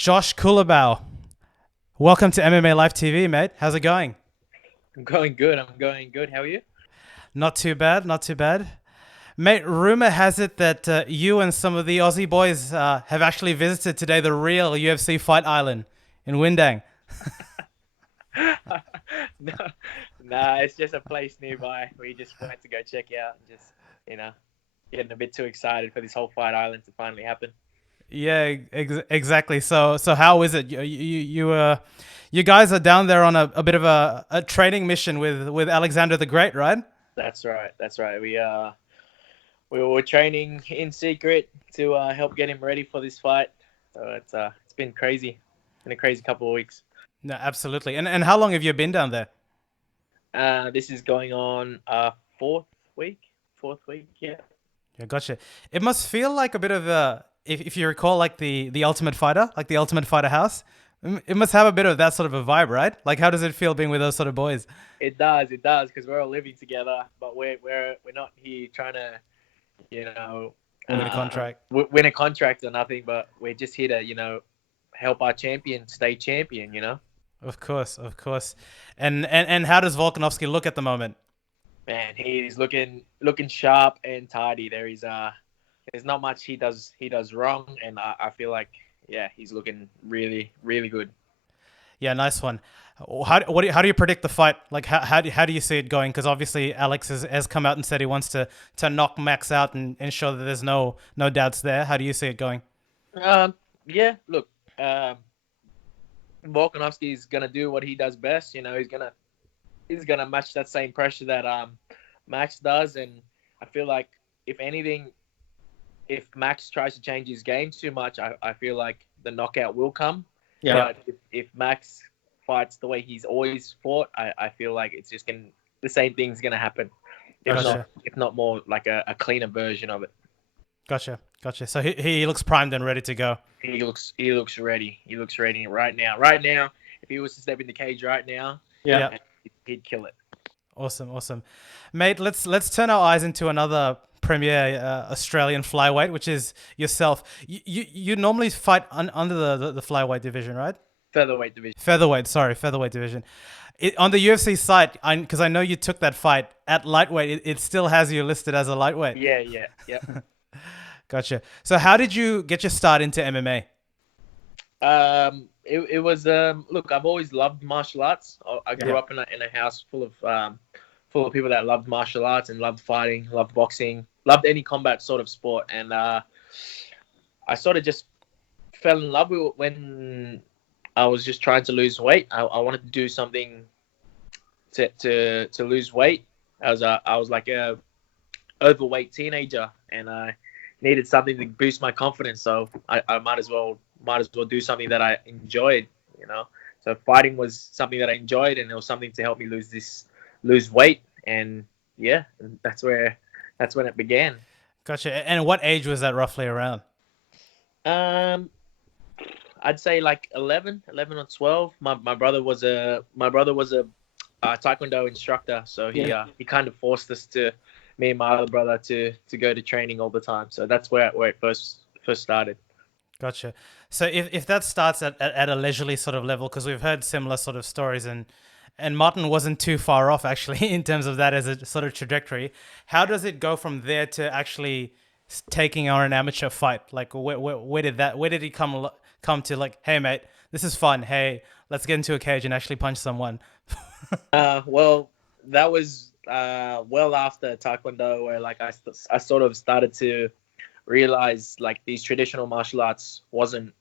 Josh Culibao. Welcome to MMA Live TV, mate. How's it going? I'm going good. I'm going good. How are you? Not too bad, not too bad. Mate, rumor has it that you and some of the Aussie boys have actually visited today the real UFC Fight Island in Windang. No, nah, it's just a place nearby. We just went to go check out and just, you know, getting a bit too excited for this whole fight island to finally happen. Yeah, exactly. So how is it? You guys are down there on a bit of a training mission with Alexander the Great, right? That's right. That's right. We were training in secret to help get him ready for this fight. So it's been crazy. Been a crazy couple of weeks. No, absolutely. And how long have you been down there? This is going on fourth week. Fourth week. Yeah. Yeah, gotcha. It must feel like a bit of a, if you recall, like the Ultimate Fighter, like the Ultimate Fighter house. It must have a bit of that sort of a vibe, right? Like, how does it feel being with those sort of boys? It does. It does because we're all living together, but we're not here trying to you know, Win a contract. win a contract or nothing, but we're just here to, help our champion stay champion. Of course, of course. And how does Volkanovski look at the moment? Man, he's looking sharp and tidy. There's not much he does wrong, and I feel like yeah, he's looking really really good. Yeah, nice one. How do you predict the fight? Like, how do you see it going? Because obviously Alex has come out and said he wants to knock Max out and ensure that there's no doubts there. How do you see it going? Yeah, look, Volkanovski is gonna do what he does best. He's gonna match that same pressure that Max does, and I feel like if anything, if Max tries to change his game too much, I feel like the knockout will come. Yeah, But if Max fights the way he's always fought, I feel like it's just the same thing's gonna happen. If not gotcha, if not more like a cleaner version of it. gotcha. So he looks primed and ready to go. He looks ready. He looks ready right now. Right now, if he was to step in the cage right now, Yeah, he'd kill it. awesome, mate. Let's turn our eyes into another premier Australian flyweight, which is yourself. You normally fight under the flyweight division, right? Featherweight division. Featherweight division. On the UFC site, because I know you took that fight at lightweight, it still has you listed as a lightweight. Yeah. Gotcha. So how did you get your start into MMA? It was look. I've always loved martial arts. I grew Yeah. up in a house full of people that loved martial arts and loved fighting, loved boxing, loved any combat sort of sport, and I sort of just fell in love with it when I was just trying to lose weight. I wanted to do something to lose weight. I was like a overweight teenager, and I needed something to boost my confidence. So I might as well do something that I enjoyed. You know, so fighting was something that I enjoyed, and it was something to help me lose weight. And yeah, that's when it began. Gotcha. And what age was that roughly around? Um, I'd say like 11 or 12. My brother was a taekwondo instructor, so he kind of forced us to me and my other brother to go to training all the time. So that's where it first started. Gotcha. So if that starts at a leisurely sort of level, because we've heard similar sort of stories, and Martin wasn't too far off actually in terms of that as a sort of trajectory. How does it go from there to actually taking on an amateur fight? Like where did he come to, like, hey mate, this is fun. Hey, let's get into a cage and actually punch someone. Well, that was well after taekwondo, where like I sort of started to realize like these traditional martial arts wasn't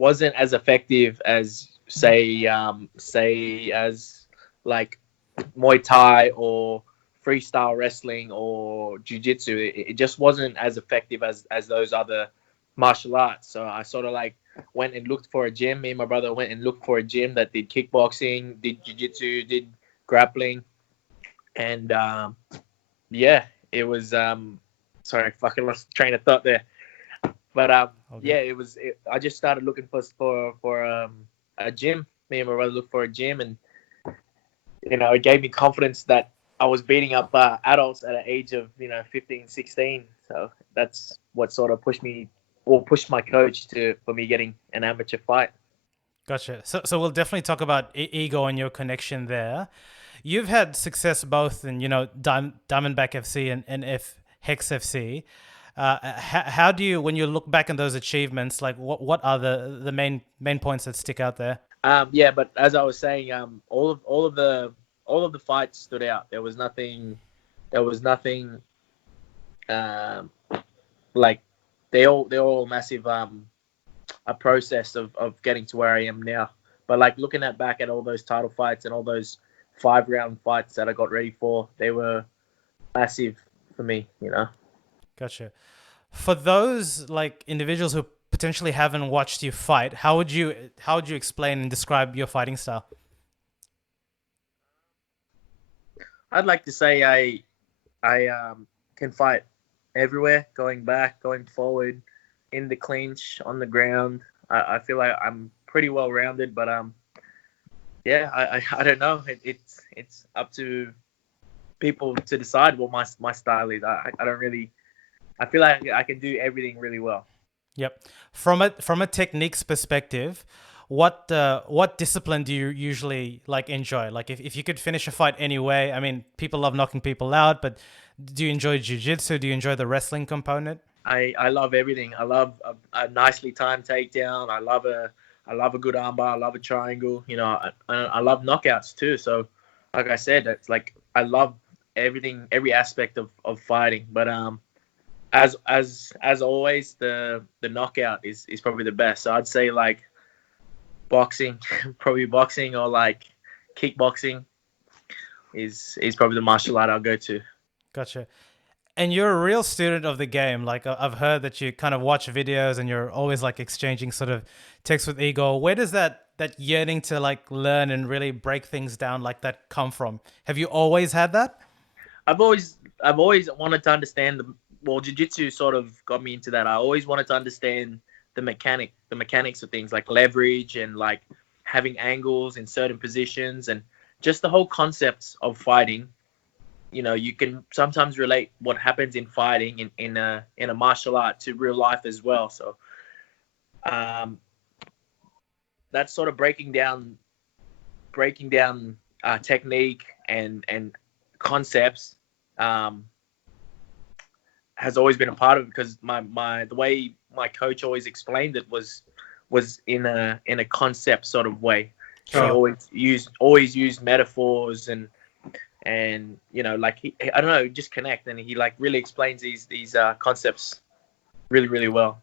as effective as say as like Muay Thai or freestyle wrestling or jiu-jitsu. It just wasn't as effective as those other martial arts. So I sort of like went and looked for a gym. Me and my brother went and looked for a gym that did kickboxing, did jiu-jitsu, did grappling, and yeah, it was sorry, I fucking lost the train of thought there. But Okay. yeah, I just started looking for a gym. Me and my brother looked for a gym, and it gave me confidence that I was beating up adults at an age of 15, 16. So that's what sort of pushed me pushed my coach for me getting an amateur fight. Gotcha. So we'll definitely talk about ego and your connection there. You've had success both in, Diamondback FC and Hex FC. How do you, when you look back on those achievements, like what are the main points that stick out there? Yeah, but as I was saying, all of the fights stood out. There was nothing. There was nothing. Um, like they're all massive. A process of getting to where I am now. But like looking back at all those title fights and all those 5-round fights that I got ready for, they were massive for me. Gotcha. For those like individuals who potentially haven't watched you fight, how would you explain and describe your fighting style? I'd like to say I can fight everywhere, going back, going forward, in the clinch, on the ground. I feel like I'm pretty well rounded, but yeah, I don't know. It's up to people to decide what my style is. I don't really. I feel like I can do everything really well. Yep. From a techniques perspective, what discipline do you usually like enjoy? Like if you could finish a fight anyway, I mean, people love knocking people out, but do you enjoy jiu-jitsu? Do you enjoy the wrestling component? I love everything. I love a nicely timed takedown. I love a good armbar. I love a triangle. I love knockouts too. So, like I said, it's like I love everything, every aspect of fighting. But as always, the knockout is probably the best. So I'd say like boxing, probably boxing or like kickboxing is probably the martial art I'll go to. Gotcha. And you're a real student of the game. Like I've heard that you kind of watch videos and you're always like exchanging sort of texts with Igor. Where does that yearning to like learn and really break things down like that come from? Have you always had that? I've always wanted to understand jiu-jitsu sort of got me into that. I always wanted to understand the mechanics of things like leverage and like having angles in certain positions and just the whole concepts of fighting. You can sometimes relate what happens in fighting in a martial art to real life as well. So um, that's sort of breaking down technique and concepts has always been a part of it because the way my coach always explained it was in a concept sort of way. Sure. He always used metaphors and like I don't know, just connect, and he like really explains these concepts really really well.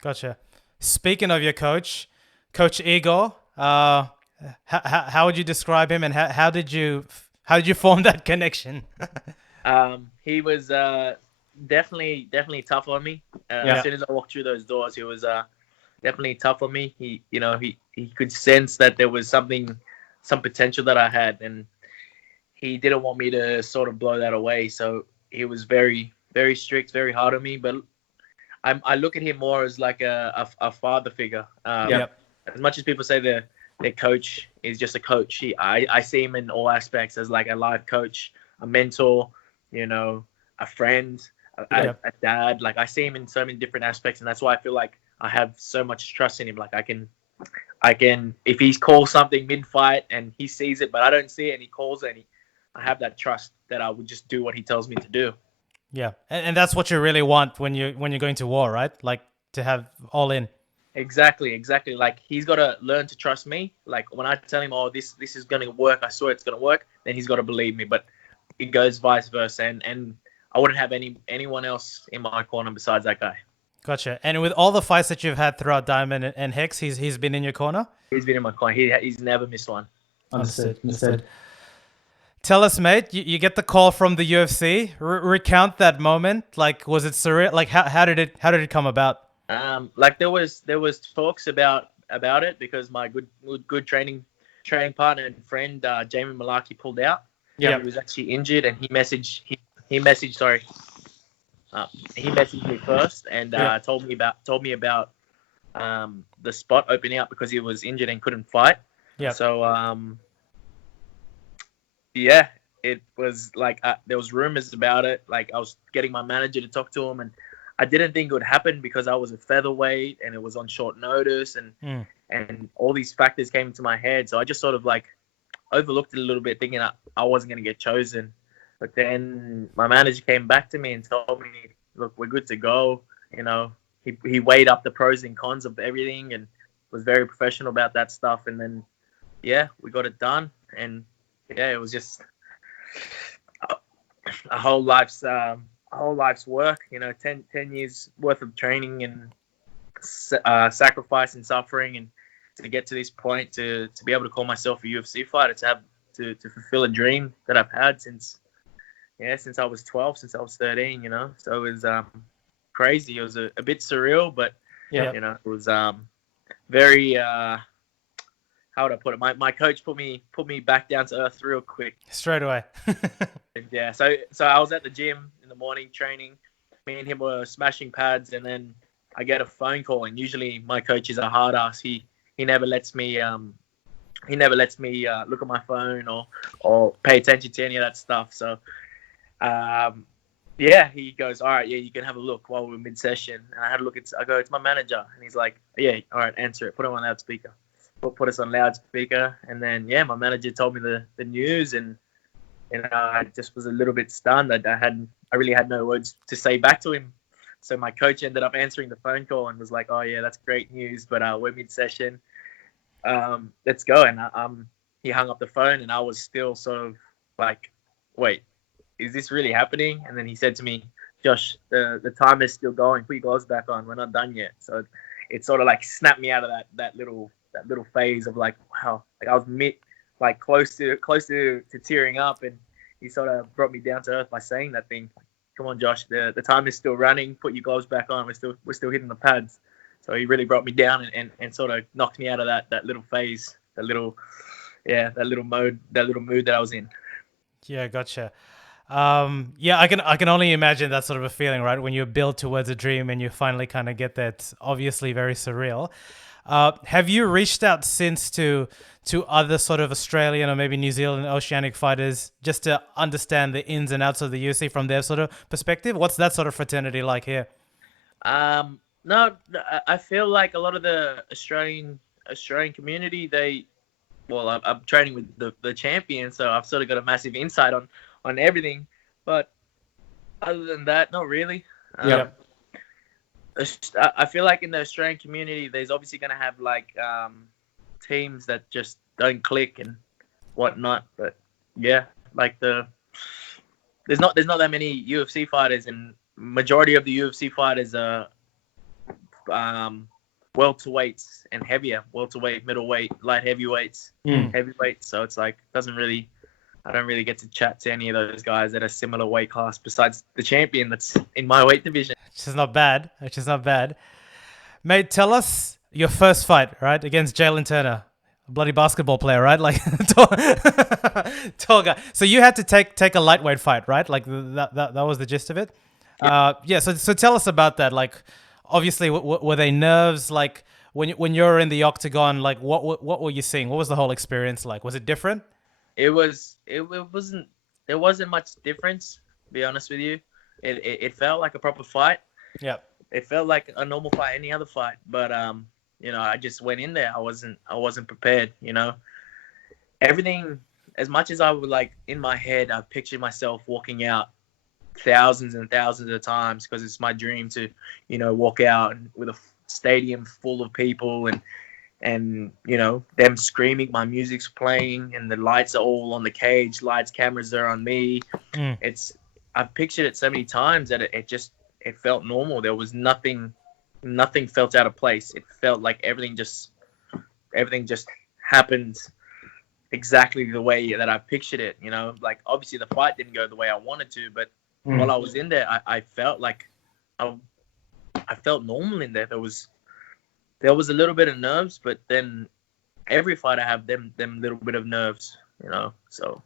Gotcha. Speaking of your coach, Coach Igor, how would you describe him, and how did you form that connection? He was definitely tough on me. As soon as I walked through those doors, he was definitely tough on me. He could sense that there was some potential that I had, and he didn't want me to sort of blow that away. So he was very, very strict, very hard on me. But I look at him more as like a father figure. As much as people say their coach is just a coach, I see him in all aspects as like a life coach, a mentor, a friend, a dad. Like I see him in so many different aspects, and that's why I feel like I have so much trust in him. Like I can, if he calls something mid-fight and he sees it, but I don't see it, and he calls it, and I have that trust that I would just do what he tells me to do. Yeah, and that's what you really want when you're going to war, right? Like to have all in. Exactly. Like he's got to learn to trust me. Like when I tell him, "Oh, this is going to work. I swear it's going to work," then he's got to believe me. But it goes vice versa, and I wouldn't have anyone else in my corner besides that guy. Gotcha. And with all the fights that you've had throughout Diamond and Hex, he's been in your corner? He's been in my corner. He's never missed one. Understood. Tell us, mate, you get the call from the UFC. Recount that moment. Like, was it surreal? Like, how did it come about? Like there was talks about it because my good training partner and friend Jamie Malarkey pulled out. Yeah, he was actually injured, and he messaged me first and told me about the spot opening up because he was injured and couldn't fight. Yeah. So it was like there was rumors about it. Like I was getting my manager to talk to him, and I didn't think it would happen because I was a featherweight and it was on short notice, and all these factors came into my head. So I just sort of like overlooked it a little bit, thinking I wasn't going to get chosen. But then my manager came back to me and told me, look, we're good to go. You know, he weighed up the pros and cons of everything and was very professional about that stuff. And then, yeah, we got it done. And yeah, it was just a whole life's work. You know, 10 years worth of training and sacrifice and suffering, and to get to this point, to be able to call myself a UFC fighter, to fulfill a dream that I've had since I was 12, since I was 13, you know. So it was crazy. It was a bit surreal, but Yeah. you know, it was very how would I put it? My coach put me back down to earth real quick. Straight away. Yeah. So I was at the gym in the morning training. Me and him were smashing pads, and then I get a phone call. And usually my coach is a hard ass. He never lets me look at my phone or pay attention to any of that stuff. So yeah, he goes, all right, yeah, you can have a look while we're mid-session. And I had a look. I go, it's my manager. And he's like, yeah, all right, answer it. Put him on loudspeaker. Put us on loudspeaker. And then, yeah, my manager told me the news. And, you know, I just was a little bit stunned. I really had no words to say back to him. So my coach ended up answering the phone call and was like, oh, yeah, that's great news. But we're mid-session. Let's go. And he hung up the phone. And I was still sort of like, wait, is this really happening? And then he said to me, Josh, the time is still going. Put your gloves back on. We're not done yet. So it sort of like snapped me out of that little phase of like, wow, like I was close to tearing up, and he sort of brought me down to earth by saying that thing. Come on, Josh, the time is still running. Put your gloves back on. We're still hitting the pads. So he really brought me down and sort of knocked me out of that little phase, that little mood that I was in. Yeah, gotcha. Yeah, I can only imagine that sort of a feeling, right? When you build towards a dream and you finally kind of get that. It's obviously very surreal. Have you reached out since to other sort of Australian or maybe New Zealand Oceanic fighters just to understand the ins and outs of the UFC from their sort of perspective? What's that sort of fraternity like here? No, I feel like a lot of the Australian community, I'm training with the champion, so I've sort of got a massive insight on everything. But other than that, not really. Yeah. I feel like in the Australian community, there's obviously going to have like teams that just don't click and whatnot. But yeah, like there's not that many UFC fighters, and majority of the UFC fighters are welterweights and heavier, welterweight, middleweight, light heavyweights, heavyweights. So it's like I don't really get to chat to any of those guys that are similar weight class besides the champion that's in my weight division. Which is not bad. Mate, tell us your first fight, right? Against Jalen Turner. A bloody basketball player, right? Like tall guy. So you had to take a lightweight fight, right? Like that was the gist of it. Yeah. So tell us about that. Like, obviously, were they nerves? Like when you're in the octagon, like what were you seeing? What was the whole experience like? Was it different? It wasn't. There wasn't much difference, to be honest with you. It felt like a proper fight. Yeah. It felt like a normal fight, any other fight. But you know, I just went in there. I wasn't prepared. You know, everything. As much as I would like in my head, I pictured myself walking out thousands and thousands of times because it's my dream to, you know, walk out with a stadium full of people and you know, them screaming, my music's playing, and the lights are all on the cage, lights, cameras are on me. I've pictured it so many times that it felt normal. There was nothing felt out of place. It felt like everything just happened exactly the way that I pictured it. You know, like obviously the fight didn't go the way I wanted to, but while I was in there, I felt like I felt normal in there. There was a little bit of nerves, but then every fight I have them little bit of nerves, you know. So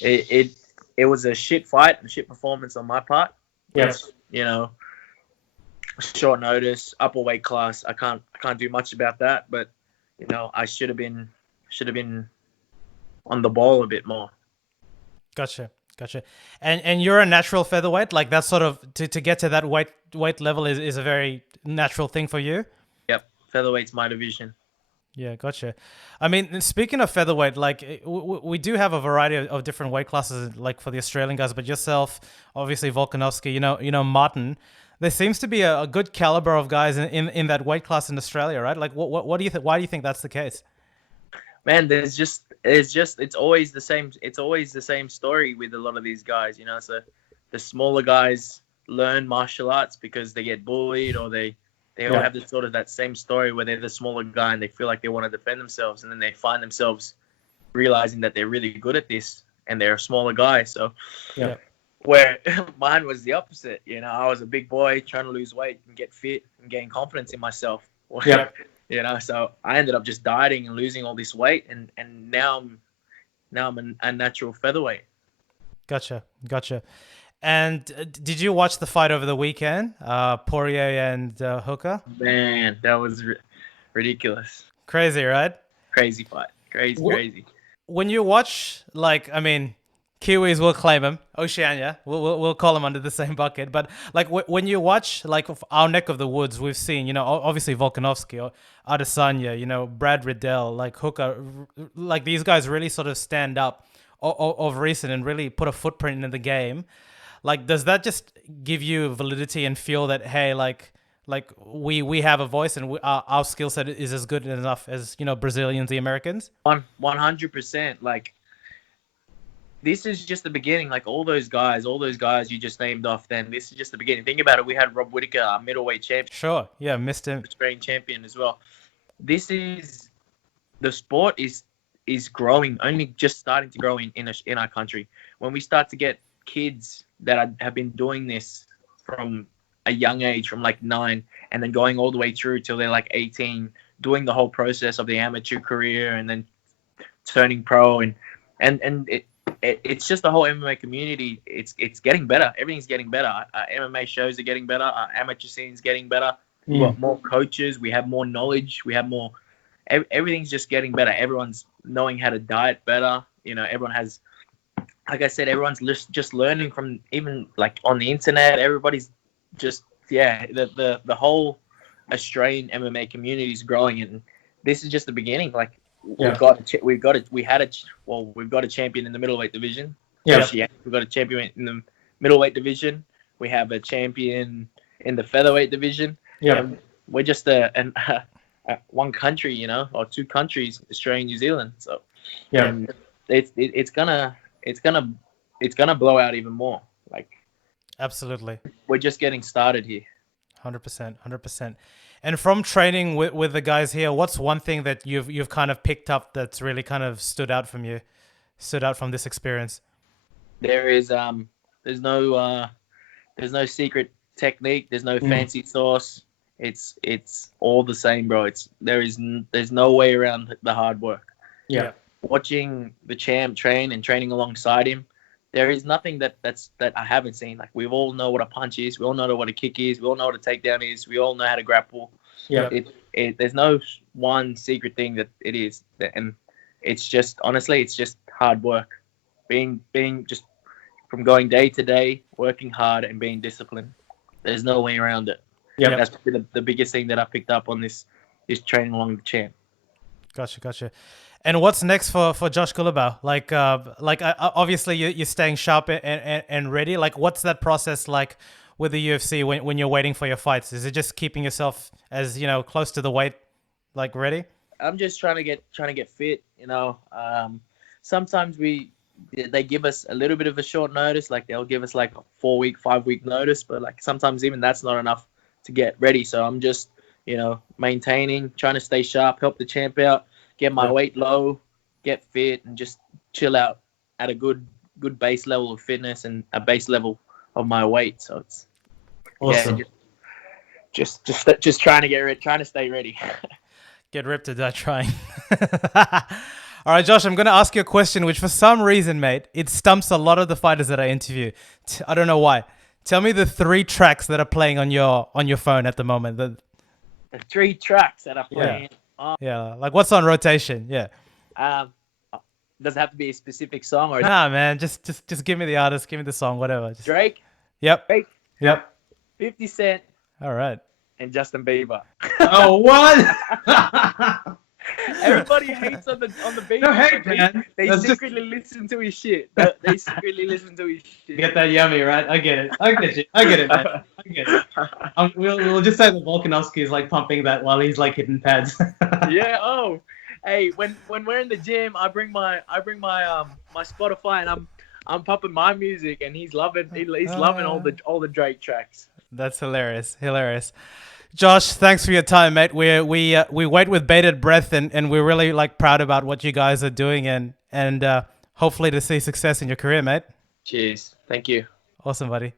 it was a shit fight and shit performance on my part. Yes. You know, short notice, upper weight class. I can't do much about that, but you know, I should have been on the ball a bit more. Gotcha. Gotcha. And you're a natural featherweight, like that sort of to get to that weight level is a very natural thing for you. Yep, featherweight's my division. Yeah, gotcha. I mean, speaking of featherweight, like we do have a variety of different weight classes, like for the Australian guys. But yourself, obviously Volkanovski, Martin. There seems to be a good caliber of guys in that weight class in Australia, right? Like, what do you think? Why do you think that's the case? Man, it's always the same. It's always the same story with a lot of these guys. So the smaller guys learn martial arts because they get bullied, or they all have this sort of that same story where they're the smaller guy and they feel like they want to defend themselves, and then they find themselves realizing that they're really good at this and they're a smaller guy. So Yeah. where mine was the opposite. I was a big boy trying to lose weight and get fit and gain confidence in myself. Yeah. So I ended up just dieting and losing all this weight, and now I'm a natural featherweight. Gotcha. And did you watch the fight over the weekend? Poirier and Hooker? Man, that was ridiculous. Crazy, right? Crazy fight. Crazy. When you watch, like, I mean, Kiwis will claim him, Oceania, we'll call him under the same bucket. But like when you watch, like our neck of the woods, we've seen, obviously Volkanovski, or Adesanya, Brad Riddell, like Hooker, like these guys really sort of stand up of recent and really put a footprint in the game. Like, does that just give you validity and feel that, hey, like we have a voice, and our skill set is as good enough as Brazilians, the Americans? 100%. Like, this is just the beginning. Like, all those guys you just named off, then this is just the beginning. Think about it. We had Rob Whittaker, our middleweight champion. Sure. Yeah, missed him. Australian champion as well. The sport is growing, only just starting to grow in our country. When we start to get kids that have been doing this from a young age, from like 9, and then going all the way through till they're like 18, doing the whole process of the amateur career and then turning pro, and it's just the whole MMA community. It's getting better. Everything's getting better. MMA shows are getting better. Our amateur scene's getting better. We've got more coaches. We have more knowledge. We have more. Everything's just getting better. Everyone's knowing how to diet better. Everyone has, like I said, everyone's just learning from, even like on the internet. Everybody's just, the whole Australian MMA community is growing, and this is just the beginning. Like, we've got a champion in the middleweight division. Yeah. We've got a champion in the middleweight division. We have a champion in the featherweight division. Yeah. And we're just one country, or two countries, Australia and New Zealand. So and it's gonna blow out even more. Like, absolutely, we're just getting started here. 100%. And from training with the guys here, what's one thing that you've kind of picked up that's really kind of stood out from this experience? There's no secret technique. There's no fancy sauce. It's all the same, bro. There's no way around the hard work. Yeah. Watching the champ train and training alongside him, there is nothing that I haven't seen. Like, we all know what a punch is. We all know what a kick is. We all know what a takedown is. We all know how to grapple. Yeah. There's no one secret thing that it is, and it's just, honestly, it's just hard work. Being just from going day to day, working hard and being disciplined. There's no way around it. Yeah. That's probably the biggest thing that I picked up on this training along the champ. Gotcha. And what's next for Josh Culibao? Like obviously you're staying sharp and ready. Like, what's that process like with the UFC when you're waiting for your fights? Is it just keeping yourself as close to the weight, like, ready? I'm just trying to get fit. Sometimes they give us a little bit of a short notice. Like, they'll give us like a 4-week, 5-week notice, but like sometimes even that's not enough to get ready. So I'm just maintaining, trying to stay sharp, help the champ out, get my weight low, get fit, and just chill out at a good base level of fitness and a base level of my weight. So it's awesome. Just trying to get ready, trying to stay ready. Get ripped to die trying. All right, Josh, I'm going to ask you a question, which for some reason, mate, it stumps a lot of the fighters that I interview. I don't know why. Tell me the 3 tracks that are playing on your phone at the moment. The 3 tracks that are playing. Yeah, like what's on rotation? Yeah. Does it have to be a specific song or Nah, man, just give me the artist, give me the song, whatever. Just Drake? yep, Drake, yep. 50 Cent, All right. and Justin Bieber. Oh, what? Everybody hates on the Bieber. No hate, but man. They That's just secretly listen to his shit. They secretly listen to his shit. get that yummy, right? I get it. I get you. I get it, man. I get it. We'll just say that Volkanovski is like pumping that while he's like hitting pads. Yeah. Oh, hey, when we're in the gym, I bring my my Spotify and I'm pumping my music and he's loving loving all the Drake tracks. That's hilarious, hilarious. Josh, thanks for your time, mate. We wait with bated breath, and we're really like proud about what you guys are doing, and hopefully to see success in your career, mate. Cheers. Thank you. Awesome, buddy.